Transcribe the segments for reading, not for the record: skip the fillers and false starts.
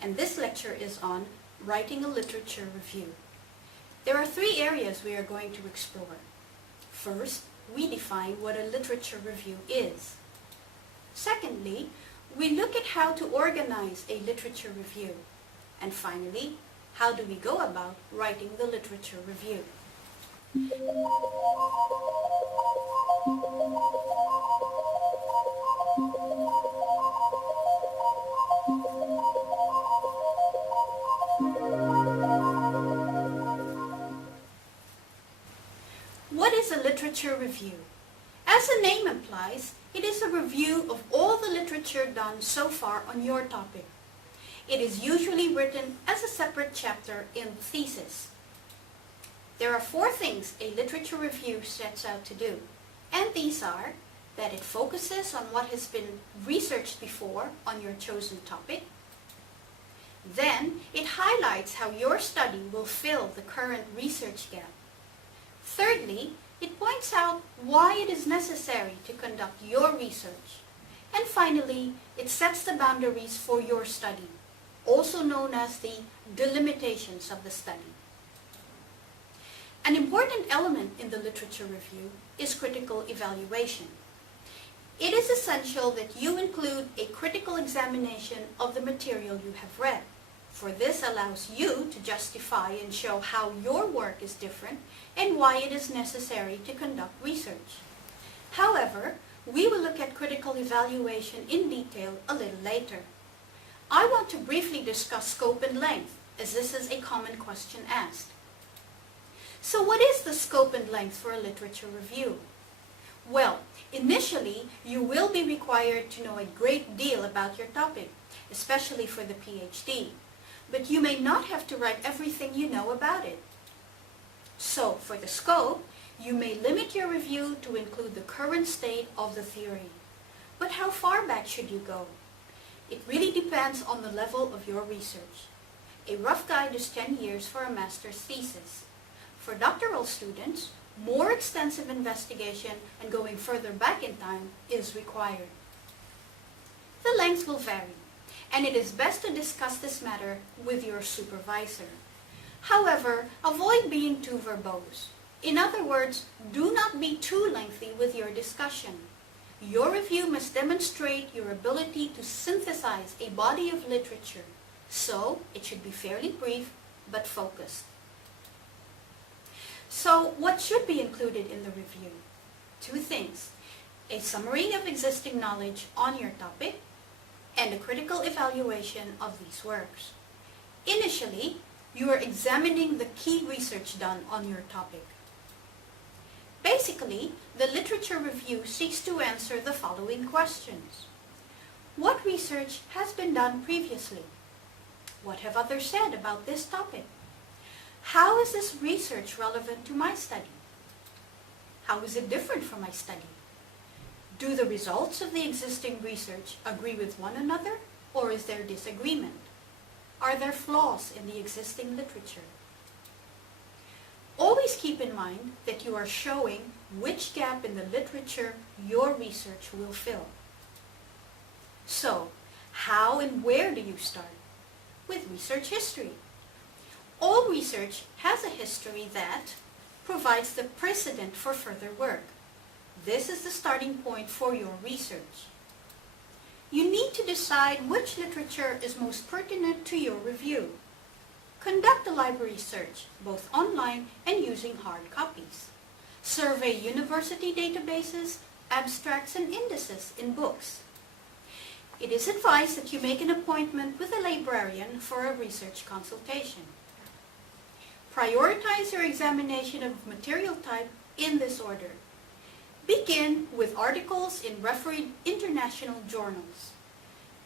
and this lecture is on writing a literature review. There are three areas we are going to explore. First, we define what a literature review is. Secondly, we look at how to organize a literature review. And finally, how do we go about writing the literature review? What is a literature review? As the name implies, it is a review of all the literature done so far on your topic. It is usually written as a separate chapter in the thesis. There are four things a literature review sets out to do, and these are that it focuses on what has been researched before on your chosen topic. Then, it highlights how your study will fill the current research gap. Thirdly, it points out why it is necessary to conduct your research. And finally, it sets the boundaries for your study, also known as the delimitations of the study. An important element in the literature review is critical evaluation. It is essential that you include a critical examination of the material you have read, for this allows you to justify and show how your work is different and why it is necessary to conduct research. However, we will look at critical evaluation in detail a little later. I want to briefly discuss scope and length, as this is a common question asked. So what is the scope and length for a literature review? Well, initially, you will be required to know a great deal about your topic, especially for the PhD, but you may not have to write everything you know about it. So, for the scope, you may limit your review to include the current state of the theory. But how far back should you go? It really depends on the level of your research. A rough guide is 10 years for a master's thesis. For doctoral students, more extensive investigation and going further back in time is required. The length will vary, and it is best to discuss this matter with your supervisor. However, avoid being too verbose. In other words, do not be too lengthy with your discussion. Your review must demonstrate your ability to synthesize a body of literature, so it should be fairly brief but focused. So, what should be included in the review? Two things: a summary of existing knowledge on your topic, and a critical evaluation of these works. Initially, you are examining the key research done on your topic. Basically, the literature review seeks to answer the following questions. What research has been done previously? What have others said about this topic? How is this research relevant to my study? How is it different from my study? Do the results of the existing research agree with one another, or is there disagreement? Are there flaws in the existing literature? Always keep in mind that you are showing which gap in the literature your research will fill. So, how and where do you start? With research history. All research has a history that provides the precedent for further work. This is the starting point for your research. You need to decide which literature is most pertinent to your review. Conduct a library search, both online and using hard copies. Survey university databases, abstracts, and indices in books. It is advised that you make an appointment with a librarian for a research consultation. Prioritize your examination of material type in this order. Begin with articles in refereed international journals.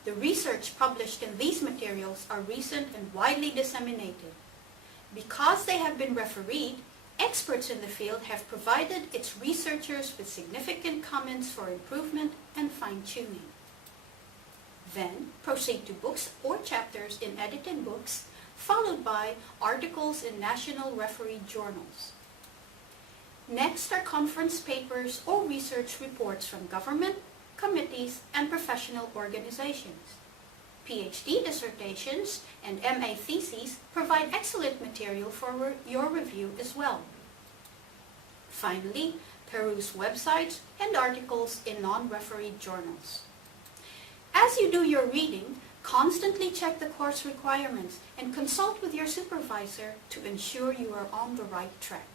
The research published in these materials are recent and widely disseminated. Because they have been refereed, experts in the field have provided its researchers with significant comments for improvement and fine-tuning. Then, proceed to books or chapters in edited books, followed by articles in national refereed journals. Next are conference papers or research reports from government, committees, and professional organizations. PhD dissertations and MA theses provide excellent material for your review as well. Finally, peruse websites and articles in non-refereed journals. As you do your reading, constantly check the course requirements and consult with your supervisor to ensure you are on the right track.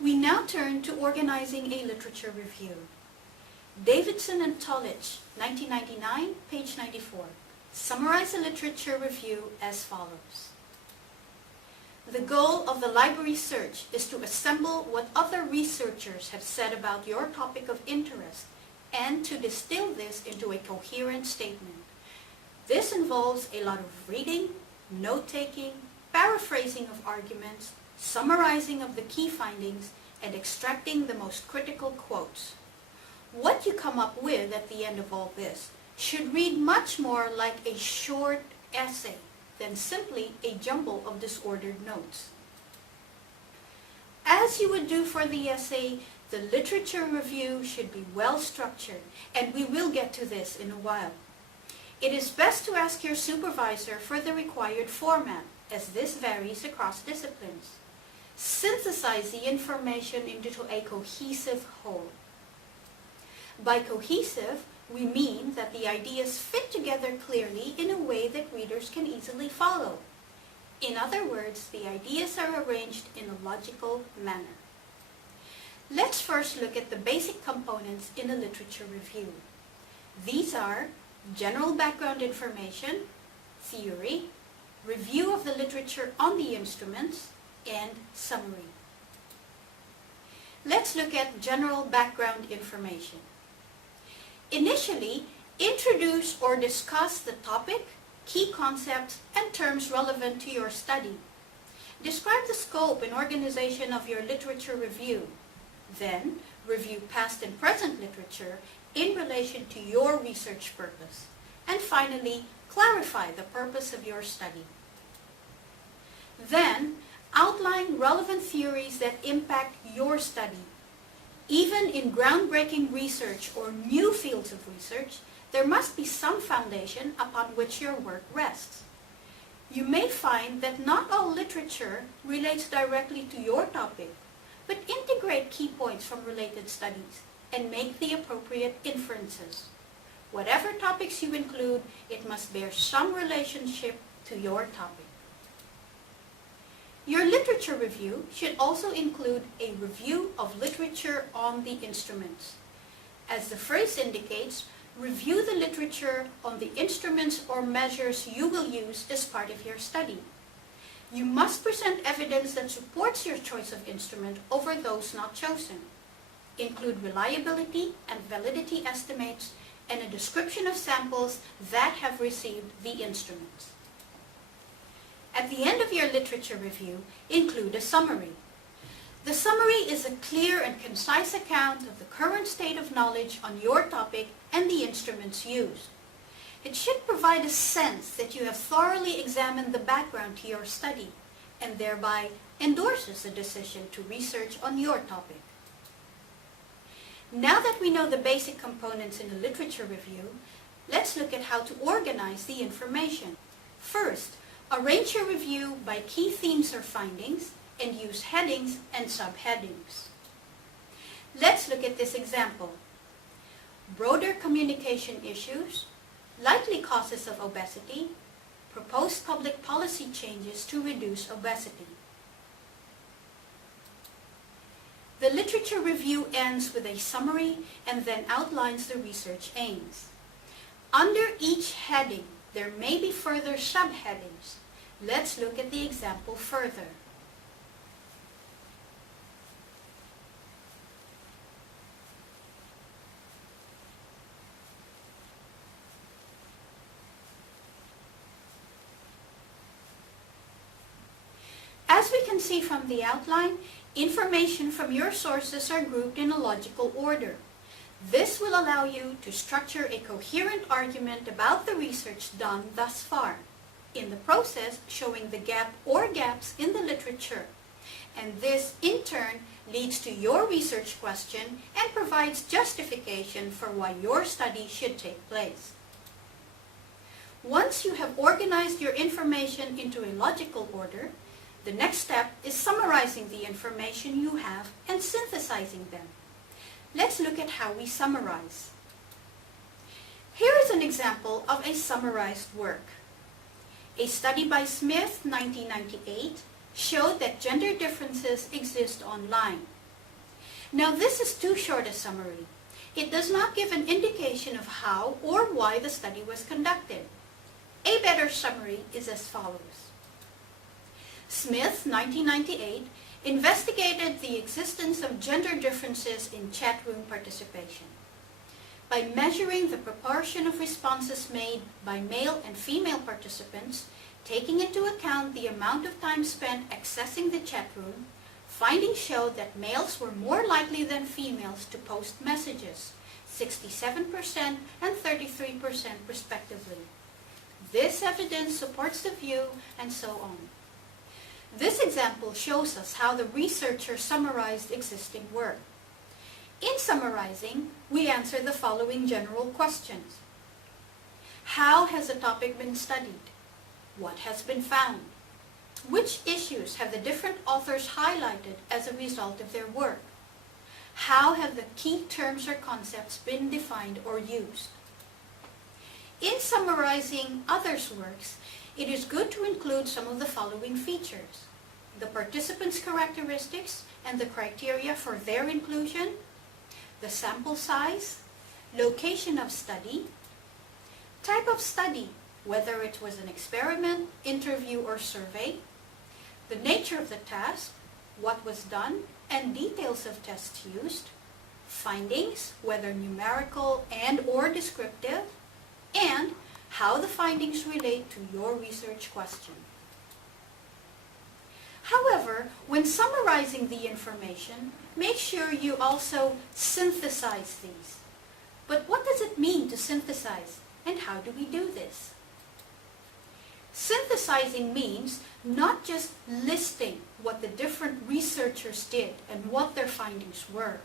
We now turn to organizing a literature review. Davidson and Tullich, 1999, page 94. Summarize a literature review as follows. The goal of the library search is to assemble what other researchers have said about your topic of interest and to distill this into a coherent statement. This involves a lot of reading, note-taking, paraphrasing of arguments, summarizing of the key findings, and extracting the most critical quotes. What you come up with at the end of all this should read much more like a short essay than simply a jumble of disordered notes. As you would do for the essay, the literature review should be well structured, and we will get to this in a while. It is best to ask your supervisor for the required format, as this varies across disciplines. Synthesize the information into a cohesive whole. By cohesive, we mean that the ideas fit together clearly in a way that readers can easily follow. In other words, the ideas are arranged in a logical manner. Let's first look at the basic components in a literature review. These are general background information, theory, review of the literature on the instruments, and summary. Let's look at general background information. Initially, introduce or discuss the topic, key concepts, and terms relevant to your study. Describe the scope and organization of your literature review. Then, review past and present literature in relation to your research purpose. And finally, clarify the purpose of your study. Then, outline relevant theories that impact your study. Even in groundbreaking research or new fields of research, there must be some foundation upon which your work rests. You may find that not all literature relates directly to your topic, but integrate key points from related studies and make the appropriate inferences. Whatever topics you include, it must bear some relationship to your topic. Your literature review should also include a review of literature on the instruments. As the phrase indicates, review the literature on the instruments or measures you will use as part of your study. You must present evidence that supports your choice of instrument over those not chosen. Include reliability and validity estimates and a description of samples that have received the instruments. At the end of your literature review, include a summary. The summary is a clear and concise account of the current state of knowledge on your topic and the instruments used. It should provide a sense that you have thoroughly examined the background to your study and thereby endorses the decision to research on your topic. Now that we know the basic components in a literature review, let's look at how to organize the information. First, arrange your review by key themes or findings and use headings and subheadings. Let's look at this example. Broader communication issues, likely causes of obesity, proposed public policy changes to reduce obesity. The literature review ends with a summary and then outlines the research aims. Under each heading, there may be further subheadings. Let's look at the example further. As we can see from the outline, information from your sources are grouped in a logical order. This will allow you to structure a coherent argument about the research done thus far, in the process showing the gap or gaps in the literature. And this, in turn, leads to your research question and provides justification for why your study should take place. Once you have organized your information into a logical order, the next step is summarizing the information you have and synthesizing them. Let's look at how we summarize. Here is an example of a summarized work. A study by Smith, 1998, showed that gender differences exist online. Now this is too short a summary. It does not give an indication of how or why the study was conducted. A better summary is as follows. Smith, 1998, investigated the existence of gender differences in chat room participation. By measuring the proportion of responses made by male and female participants, taking into account the amount of time spent accessing the chat room, findings showed that males were more likely than females to post messages, 67% and 33% respectively. This evidence supports the view, and so on. This example shows us how the researcher summarized existing work. In summarizing, we answer the following general questions. How has a topic been studied? What has been found? Which issues have the different authors highlighted as a result of their work? How have the key terms or concepts been defined or used? In summarizing others' works, it is good to include some of the following features: the participants' characteristics and the criteria for their inclusion, the sample size, location of study, type of study, whether it was an experiment, interview, or survey, the nature of the task, what was done, and details of tests used, findings, whether numerical and or descriptive, and how the findings relate to your research question. However, when summarizing the information, make sure you also synthesize these. But what does it mean to synthesize, and how do we do this? Synthesizing means not just listing what the different researchers did and what their findings were.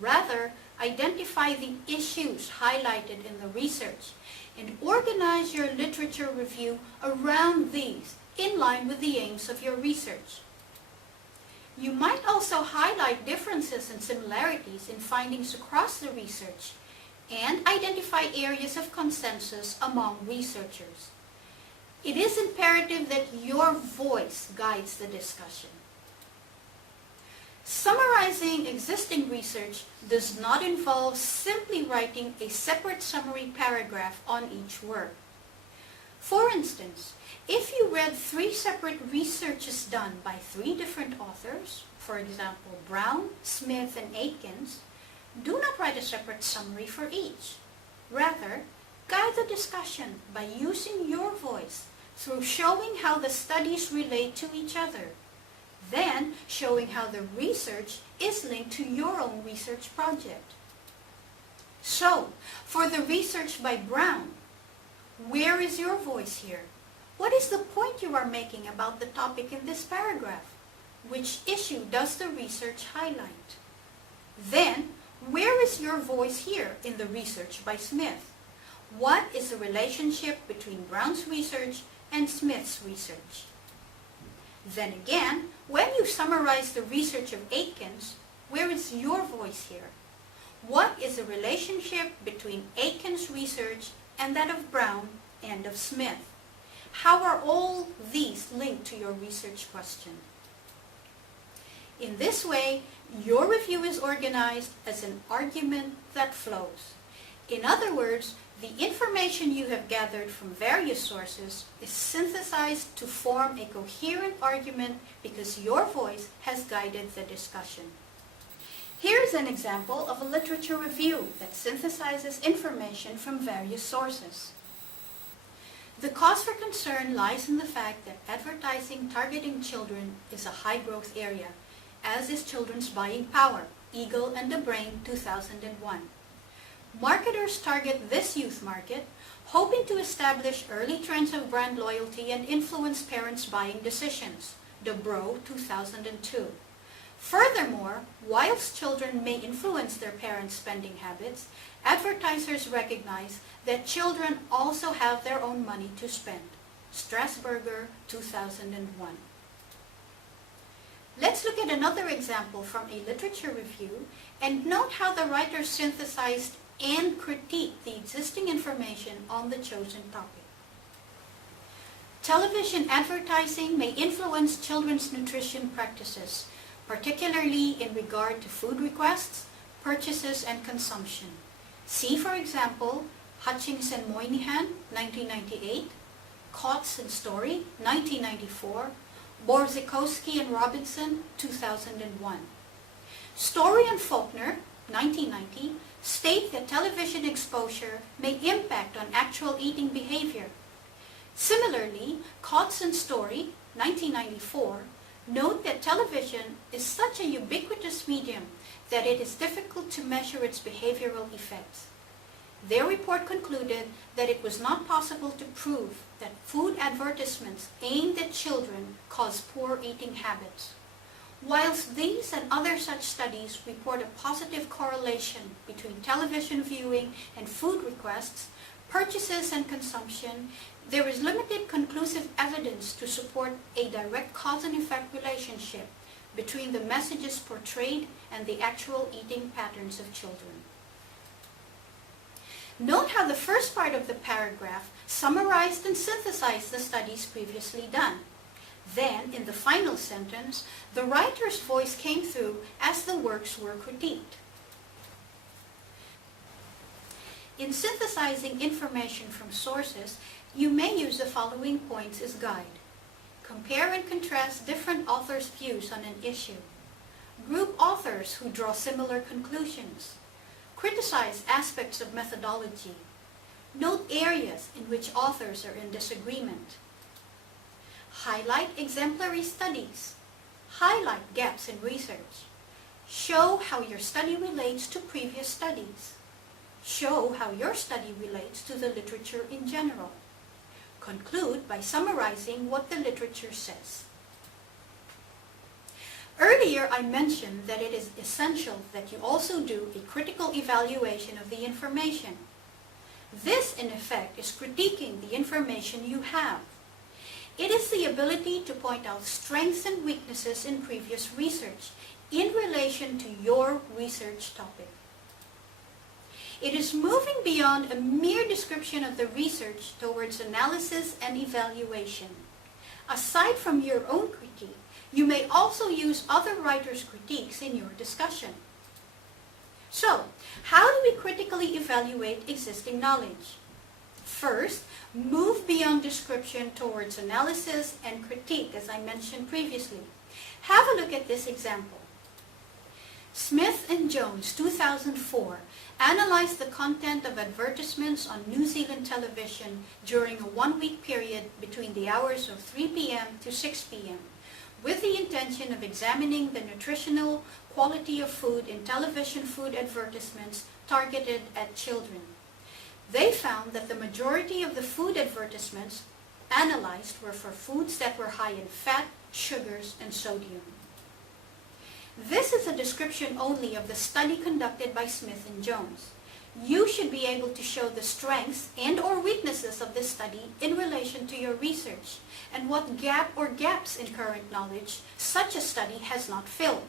Rather, identify the issues highlighted in the research and organize your literature review around these in line with the aims of your research. You might also highlight differences and similarities in findings across the research and identify areas of consensus among researchers. It is imperative that your voice guides the discussion. Summarizing existing research does not involve simply writing a separate summary paragraph on each work. For instance, if you read 3 separate researches done by 3 different authors, for example, Brown, Smith, and Aikens, do not write a separate summary for each. Rather, guide the discussion by using your voice through showing how the studies relate to each other, then showing how the research is linked to your own research project. So, for the research by Brown, where is your voice here? What is the point you are making about the topic in this paragraph? Which issue does the research highlight? Then, where is your voice here in the research by Smith? What is the relationship between Brown's research and Smith's research? Then again, when you summarize the research of Aikens, where is your voice here? What is the relationship between Aikens' research and that of Brown and of Smith? How are all these linked to your research question? In this way, your review is organized as an argument that flows. In other words, the information you have gathered from various sources is synthesized to form a coherent argument because your voice has guided the discussion. Here's an example of a literature review that synthesizes information from various sources. The cause for concern lies in the fact that advertising targeting children is a high-growth area, as is children's buying power, Eagle and the Brain, 2001. Marketers target this youth market, hoping to establish early trends of brand loyalty and influence parents' buying decisions. The Bro 2002. Furthermore, whilst children may influence their parents' spending habits, advertisers recognize that children also have their own money to spend. Strasburger 2001. Let's look at another example from a literature review and note how the writer synthesized and critiqued the existing information on the chosen topic. Television advertising may influence children's nutrition practices, particularly in regard to food requests, purchases, and consumption. See, for example, Hutchings and Moynihan, 1998, Coates and Story, 1994, Borzikowski and Robinson, 2001. Story and Faulkner, 1990, state that television exposure may impact on actual eating behavior. Similarly, Coates and Story, 1994, note that television is such a ubiquitous medium that it is difficult to measure its behavioral effects. Their report concluded that it was not possible to prove that food advertisements aimed at children cause poor eating habits. Whilst these and other such studies report a positive correlation between television viewing and food requests, purchases and consumption, there is limited conclusive evidence to support a direct cause and effect relationship between the messages portrayed and the actual eating patterns of children. Note how the first part of the paragraph summarized and synthesized the studies previously done. Then, in the final sentence, the writer's voice came through as the works were critiqued. In synthesizing information from sources, you may use the following points as guide. Compare and contrast different authors' views on an issue. Group authors who draw similar conclusions. Criticize aspects of methodology. Note areas in which authors are in disagreement. Highlight exemplary studies. Highlight gaps in research. Show how your study relates to previous studies. Show how your study relates to the literature in general. Conclude by summarizing what the literature says. Earlier, I mentioned that it is essential that you also do a critical evaluation of the information. This, in effect, is critiquing the information you have. It is the ability to point out strengths and weaknesses in previous research in relation to your research topic. It is moving beyond a mere description of the research towards analysis and evaluation. Aside from your own critique, you may also use other writers' critiques in your discussion. So, how do we critically evaluate existing knowledge? First, move beyond description towards analysis and critique, as I mentioned previously. Have a look at this example. Smith and Jones, 2004, analyzed the content of advertisements on New Zealand television during a one-week period between the hours of 3 p.m. to 6 p.m. with the intention of examining the nutritional quality of food in television food advertisements targeted at children. They found that the majority of the food advertisements analyzed were for foods that were high in fat, sugars, and sodium. This is a description only of the study conducted by Smith and Jones. You should be able to show the strengths and/or weaknesses of this study in relation to your research and what gap or gaps in current knowledge such a study has not filled.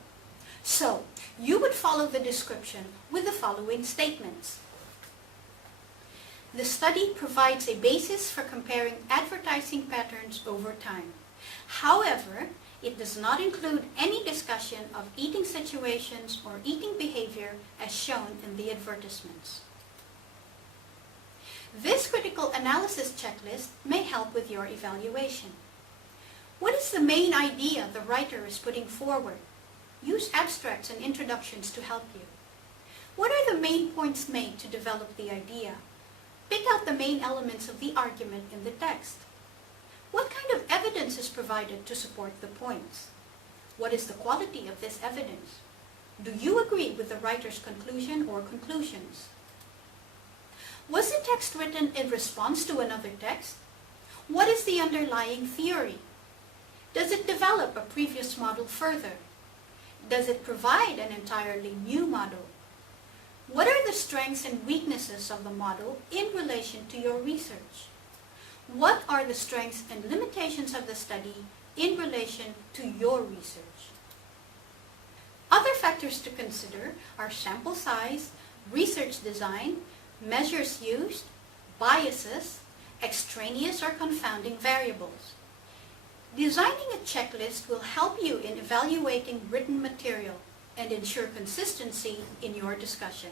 So, you would follow the description with the following statements. The study provides a basis for comparing advertising patterns over time. However, it does not include any discussion of eating situations or eating behavior as shown in the advertisements. This critical analysis checklist may help with your evaluation. What is the main idea the writer is putting forward? Use abstracts and introductions to help you. What are the main points made to develop the idea? Pick out the main elements of the argument in the text. What kind of evidence is provided to support the points? What is the quality of this evidence? Do you agree with the writer's conclusion or conclusions? Was the text written in response to another text? What is the underlying theory? Does it develop a previous model further? Does it provide an entirely new model? What are the strengths and weaknesses of the model in relation to your research? What are the strengths and limitations of the study in relation to your research? Other factors to consider are sample size, research design, measures used, biases, extraneous or confounding variables. Designing a checklist will help you in evaluating written material and ensure consistency in your discussion.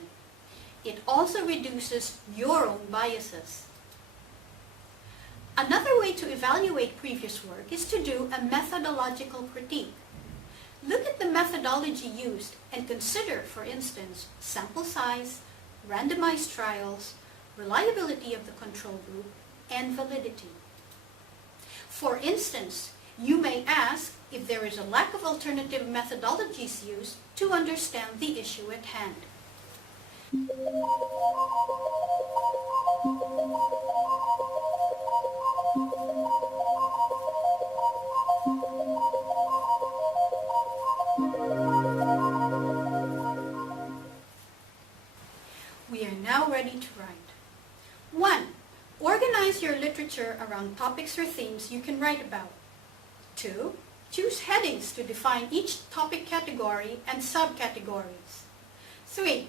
It also reduces your own biases. Another way to evaluate previous work is to do a methodological critique. Look at the methodology used and consider, for instance, sample size, randomized trials, reliability of the control group, and validity. For instance, you may ask if there is a lack of alternative methodologies used to understand the issue at hand. We are now ready to write. 1. Organize your literature around topics or themes you can write about. 2. Choose headings to define each topic category and subcategories. 3.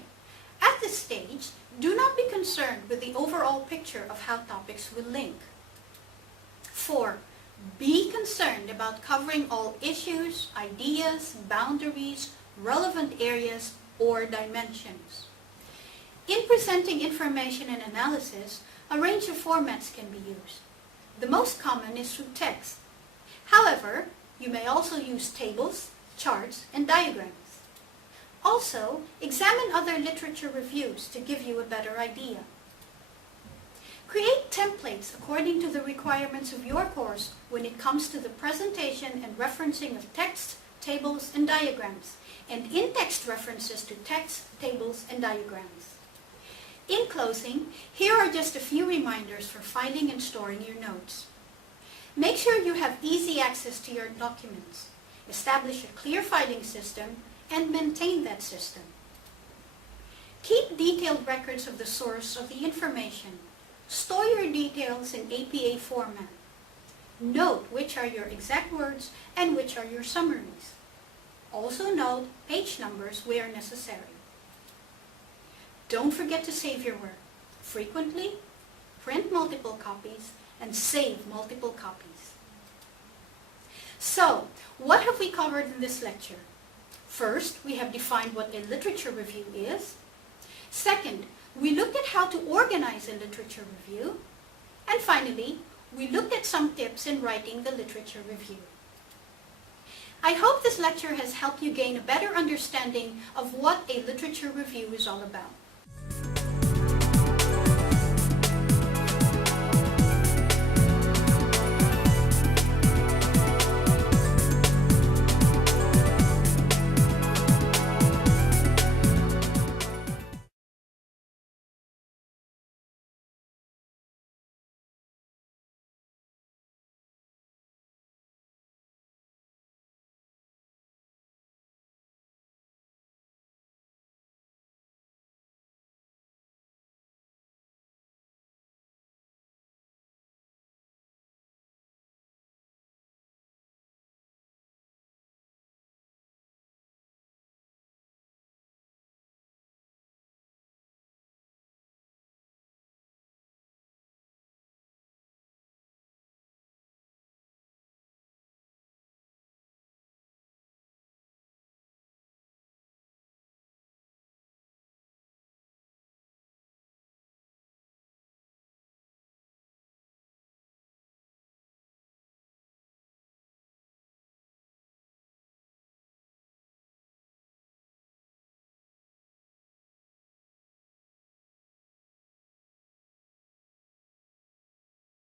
At this stage, do not be concerned with the overall picture of how topics will link. 4. Be concerned about covering all issues, ideas, boundaries, relevant areas, or dimensions. In presenting information and analysis, a range of formats can be used. The most common is through text. However, you may also use tables, charts, and diagrams. Also, examine other literature reviews to give you a better idea. Create templates according to the requirements of your course when it comes to the presentation and referencing of text, tables, and diagrams, and in-text references to text, tables, and diagrams. In closing, here are just a few reminders for filing and storing your notes. Make sure you have easy access to your documents. Establish a clear filing system and maintain that system. Keep detailed records of the source of the information. Store your details in APA format. Note which are your exact words and which are your summaries. Also note page numbers where necessary. Don't forget to save your work frequently, print multiple copies, and save multiple copies. So, what have we covered in this lecture? First, we have defined what a literature review is. Second, we looked at how to organize a literature review. And finally, we looked at some tips in writing the literature review. I hope this lecture has helped you gain a better understanding of what a literature review is all about.